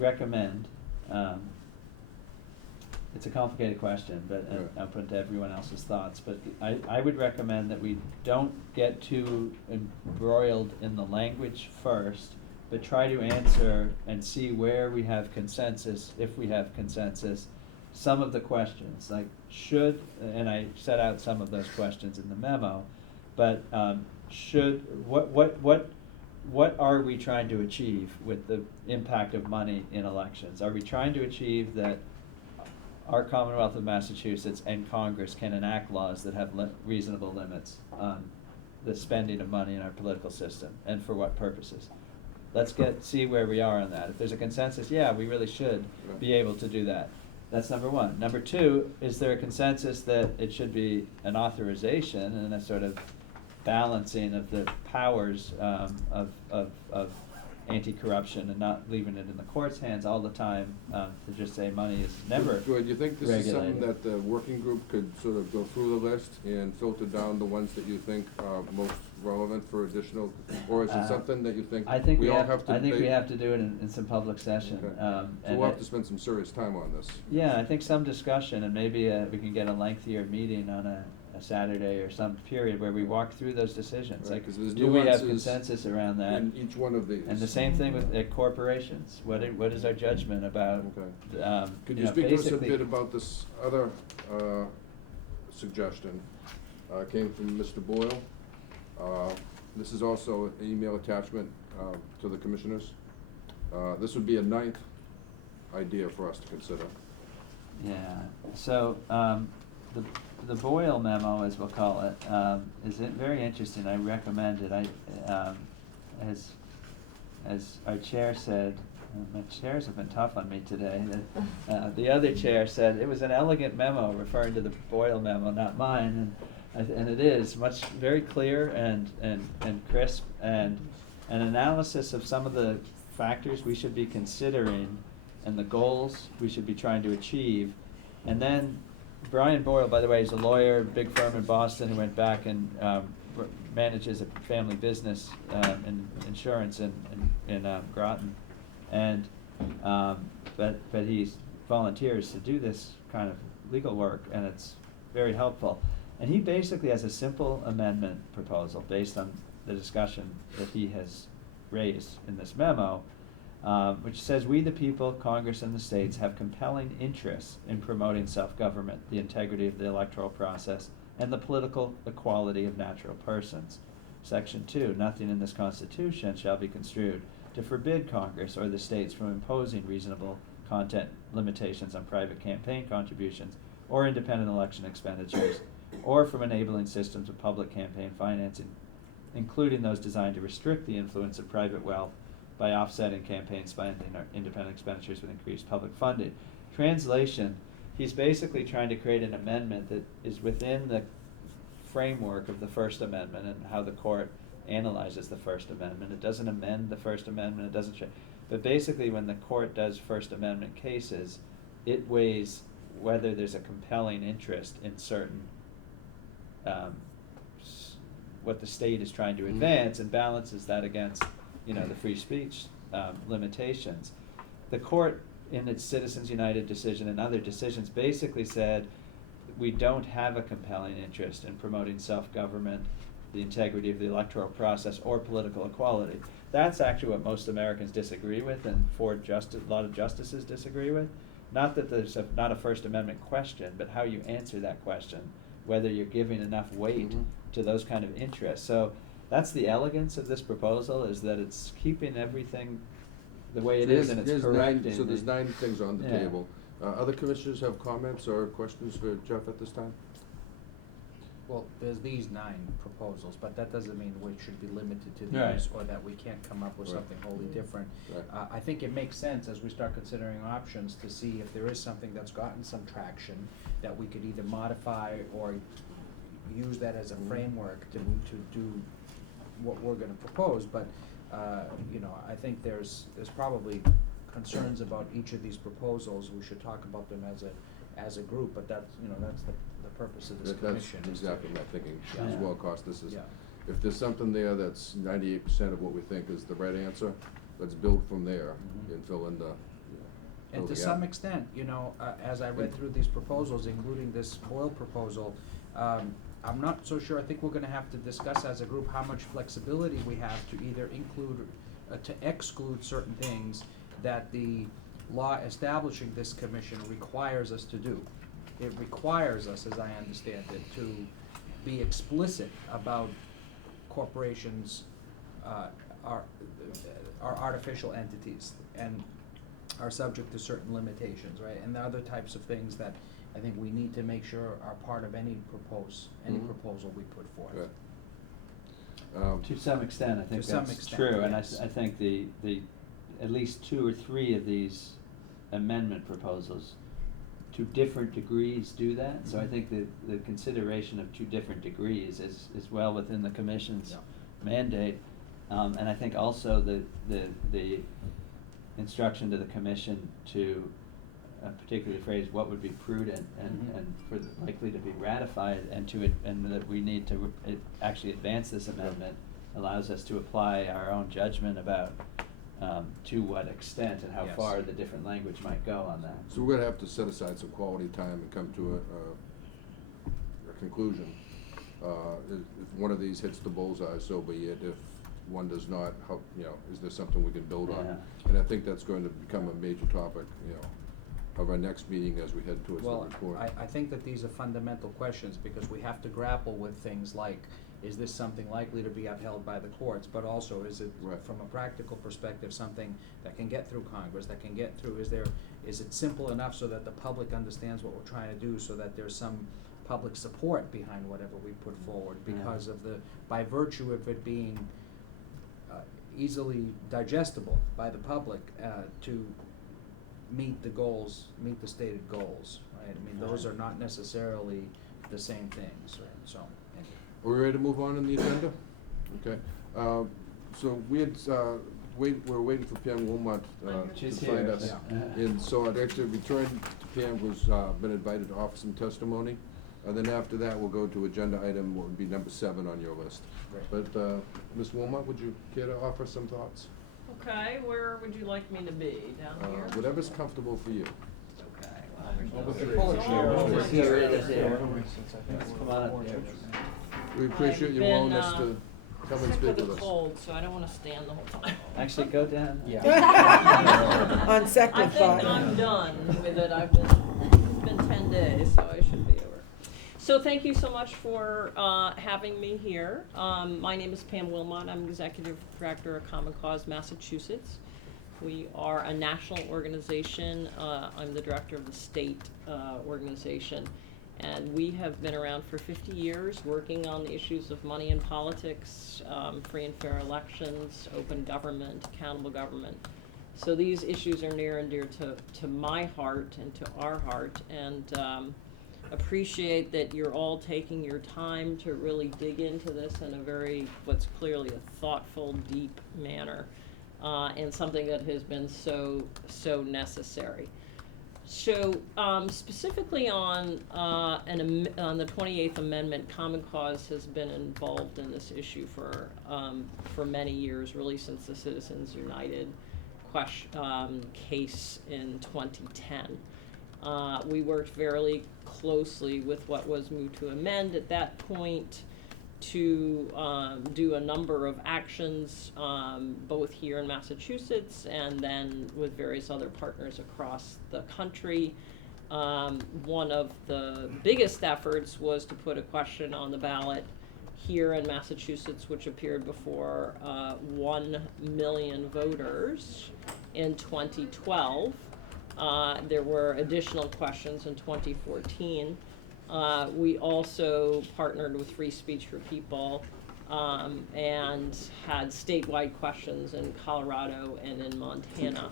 recommend, it's a complicated question, but Yeah. I'll put it to everyone else's thoughts, but I would recommend that we don't get too embroiled in the language first, but try to answer and see where we have consensus, if we have consensus, some of the questions, like should, and I set out some of those questions in the memo, but what are we trying to achieve with the impact of money in elections? Are we trying to achieve that our Commonwealth of Massachusetts and Congress can enact laws that have reasonable limits on the spending of money in our political system, and for what purposes? Let's see where we are on that. If there's a consensus, yeah, we really should be able to do that. That's number one. Number two, is there a consensus that it should be an authorization and a sort of balancing of the powers of anti-corruption and not leaving it in the court's hands all the time, to just say money is never Do you think this is something regulated. that the working group could sort of go through the list and filter down the ones that you think are most relevant for additional, or is it something that you think I think we all have to? I think we have to do it in some public session. Okay. So and we'll have to spend some serious time on this. Yeah, I think some discussion, and maybe we can get a lengthier meeting on a Saturday or some period where we walk through those decisions. Right, Like, 'cause there's do we have nuances consensus around that? in each one of these. And the same thing with corporations. What is our judgment about? Okay. Could you know, speak to us a basically- bit about this other suggestion? Came from Mr. Boyle. This is also an email attachment to the commissioners. This would be a ninth idea for us to consider. Yeah, so, the Boyle memo, as we'll call it, is very interesting. I recommend it. As our chair said, my chairs have been tough on me today, that, the other chair said, it was an elegant memo, referring to the Boyle memo, not mine, and it is very clear and crisp, and an analysis of some of the factors we should be considering and the goals we should be trying to achieve. And then Brian Boyle, by the way, is a lawyer, big firm in Boston, who went back and manages a family business in insurance in Groton, and but he volunteers to do this kind of legal work, and it's very helpful. And he basically has a simple amendment proposal based on the discussion that he has raised in this memo, which says, we the people, Congress and the states, have compelling interests in promoting self-government, the integrity of the electoral process, and the political equality of natural persons. Section 2, nothing in this Constitution shall be construed to forbid Congress or the states from imposing reasonable content limitations on private campaign contributions or independent election expenditures, or from enabling systems of public campaign financing, including those designed to restrict the influence of private wealth by offsetting campaign spending or independent expenditures with increased public funding. Translation, he's basically trying to create an amendment that is within the framework of the First Amendment and how the court analyzes the First Amendment. It doesn't amend the First Amendment, it doesn't but basically when the court does First Amendment cases, it weighs whether there's a compelling interest in certain what the state is trying to advance, and balances that against, the free speech limitations. The court, in its Citizens United decision and other decisions, basically said we don't have a compelling interest in promoting self-government, the integrity of the electoral process, or political equality. That's actually what most Americans disagree with, and a lot of justices disagree with. Not that there's not a First Amendment question, but how you answer that question, whether you're giving enough weight to those kind of interests. So that's the elegance of this proposal, is that it's keeping everything the way it is, and it's correcting. So there's 9 things on the Yeah. table. Other commissioners have comments or questions for Jeff at this time? Well, there's these 9 proposals, but that doesn't mean we should be limited to Right. these, or that we can't come up with Right. something wholly different. Right. I think it makes sense as we start considering options to see if there is something that's gotten some traction that we could either modify or use that as a framework to do what we're gonna propose, but, I think there's probably concerns about each of these proposals. We should talk about them as a group, but that's the purpose of this commission. That's is to- exactly my thinking as Yeah. well, Cost. This is, Yeah. if there's something there that's 98% of what we think is the right answer, let's build from there Mhm. and fill in the And to building some out. extent, you know, as I read through these proposals, including this Boyle proposal, I'm not so sure, I think we're gonna have to discuss as a group how much flexibility we have to either include, to exclude certain things that the law establishing this commission requires us to do. It requires us, as I understand it, to be explicit about corporations, are artificial entities and are subject to certain limitations, right? And the other types of things that I think we need to make sure are part of any Mhm. proposal we put forth. Good. To some extent, I think To some that's extent, true, and yes. I think the, at least 2 or 3 of these amendment proposals, to different degrees do that, so I Mhm. think the consideration of 2 different degrees is well within the commission's Yeah. mandate. And I think also the instruction to the commission to, particularly phrase what would be prudent Mhm. and for likely to be ratified, and and that we need to actually advance this amendment, allows us to apply our own judgment about to what extent and how Yes. far the different language might go on that. So we're gonna have to set aside some quality time and come to a conclusion. If one of these hits the bullseye, so be it. If one does not, how, you know, is there something we can build on? Yeah. And I think that's going to become a major topic, you know, of our next meeting as we head towards the Well, report. I think that these are fundamental questions, because we have to grapple with things like, is this something likely to be upheld by the courts? But also, is it, Right. from a practical perspective, something that can get through Congress, that can get through, is it simple enough so that the public understands what we're trying to do, so that there's some public support behind whatever we put forward, Yeah. because of by virtue of it being easily digestible by the public, to meet the stated goals, right? I mean, those Right. are not necessarily the same things, right? So, anyway. Are we ready to move on in the agenda? Okay. So we had, we're waiting for Pam Wilmot to She's find here. us. Yeah. And so I'd actually return to Pam, who's been invited to offer some testimony. And then after that, we'll go to agenda item, what would be number 7 on your list. Great. But, Ms. Wilmot, would you care to offer some thoughts? Okay, where would you like me to be? Down here? Whatever's comfortable for you. Okay, well, there's no Well, space. pull a chair Oh, over my here, chair. it is here. Since Come on up. We appreciate I've your been, willingness to come and Sick speak with with the us. cold, so I don't wanna stand the whole time. Actually, go down. On second I think thought. I'm done with it. It's been 10 days, so I should be over. So thank you so much for having me here. My name is Pam Wilmot. I'm Executive Director of Common Cause Massachusetts. We are a national organization. I'm the director of the state organization. And we have been around for 50 years working on the issues of money in politics, free and fair elections, open government, accountable government. So these issues are near and dear to my heart and to our heart, and appreciate that you're all taking your time to really dig into this in a very, what's clearly a thoughtful, deep manner, and something that has been so necessary. So specifically on the 28th Amendment, Common Cause has been involved in this issue for many years, really since the Citizens United case in 2010. We worked very closely with what was moved to amend at that point to do a number of actions, both here in Massachusetts and then with various other partners across the country. One of the biggest efforts was to put a question on the ballot here in Massachusetts, which appeared before 1 million voters in 2012. There were additional questions in 2014. We also partnered with Free Speech for People and had statewide questions in Colorado and in Montana.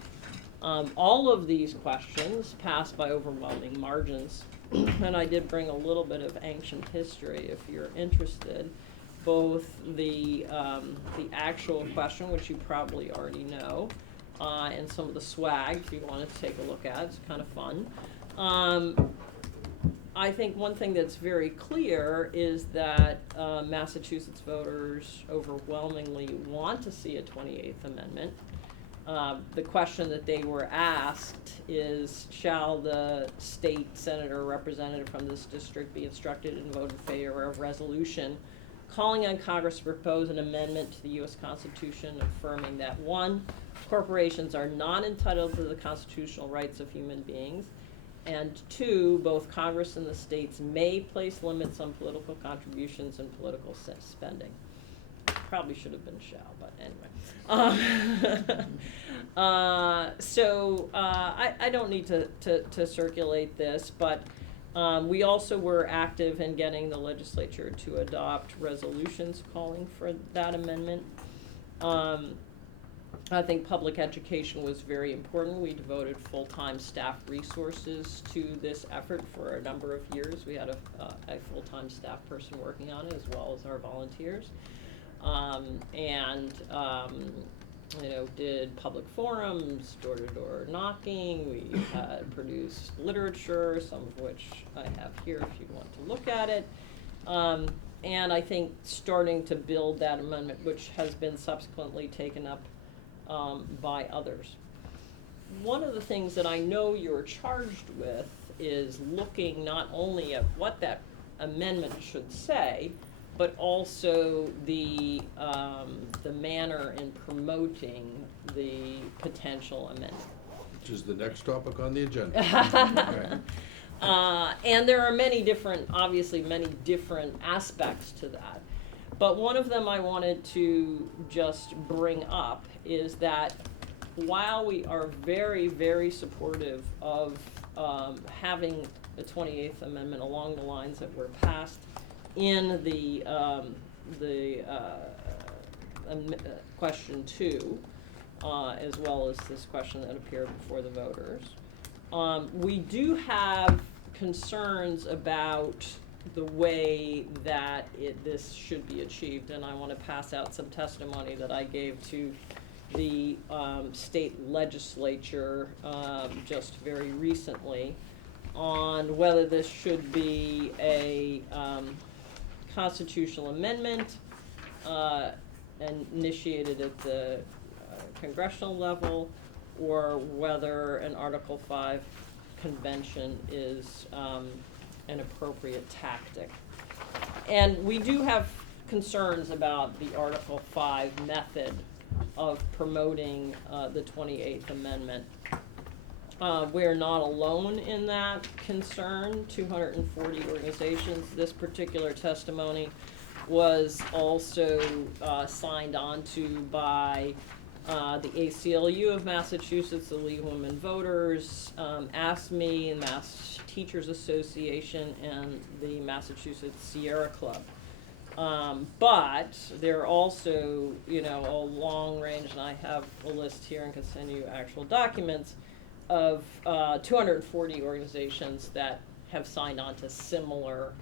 All of these questions passed by overwhelming margins, and I did bring a little bit of ancient history if you're interested. Both the actual question, which you probably already know, and some of the swag, if you want to take a look at. It's kind of fun. I think one thing that's very clear is that Massachusetts voters overwhelmingly want to see a 28th Amendment. The question that they were asked is, shall the state senator or representative from this district be instructed and vote in favor of resolution calling on Congress to propose an amendment to the U.S. Constitution affirming that, 1, corporations are not entitled to the constitutional rights of human beings, and 2, both Congress and the states may place limits on political contributions and political spending. Probably should have been shall, but anyway. I don't need to circulate this, but we also were active in getting the legislature to adopt resolutions calling for that amendment. I think public education was very important. We devoted full-time staff resources to this effort for a number of years. We had a full-time staff person working on it, as well as our volunteers. Did public forums, door-to-door knocking. We produced literature, some of which I have here if you want to look at it. And I think starting to build that amendment, which has been subsequently taken up by others. One of the things that I know you're charged with is looking not only at what that amendment should say, but also the manner in promoting the potential amendment. Which is the next topic on the agenda. And there are many different aspects to that. But one of them I wanted to just bring up is that while we are very, very supportive of having the 28th Amendment along the lines that were passed in the question 2, as well as this question that appeared before the voters, we do have concerns about the way that this should be achieved, and I want to pass out some testimony that I gave to the state legislature just very recently on whether this should be a constitutional amendment initiated at the congressional level, or whether an Article 5 convention is an appropriate tactic. And we do have concerns about the Article 5 method of promoting the 28th Amendment. We're not alone in that concern. 240 organizations. This particular testimony was also signed on to by the ACLU of Massachusetts, the League of Women Voters, ASME, and Mass Teachers Association, and the Massachusetts Sierra Club. But there are also, a long range, and I have a list here and can send you actual documents, of 240 organizations that have signed on to similar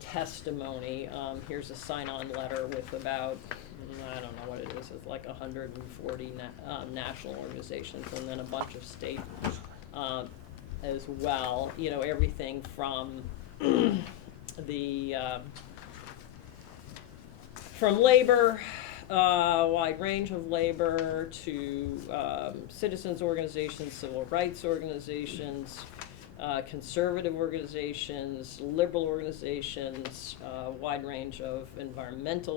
testimony. Here's a sign-on letter with about, I don't know what it is, it's like 140 national organizations, and then a bunch of state as well. Everything from from labor, wide range of labor, to citizens organizations, civil rights organizations, conservative organizations, liberal organizations, wide range of environmental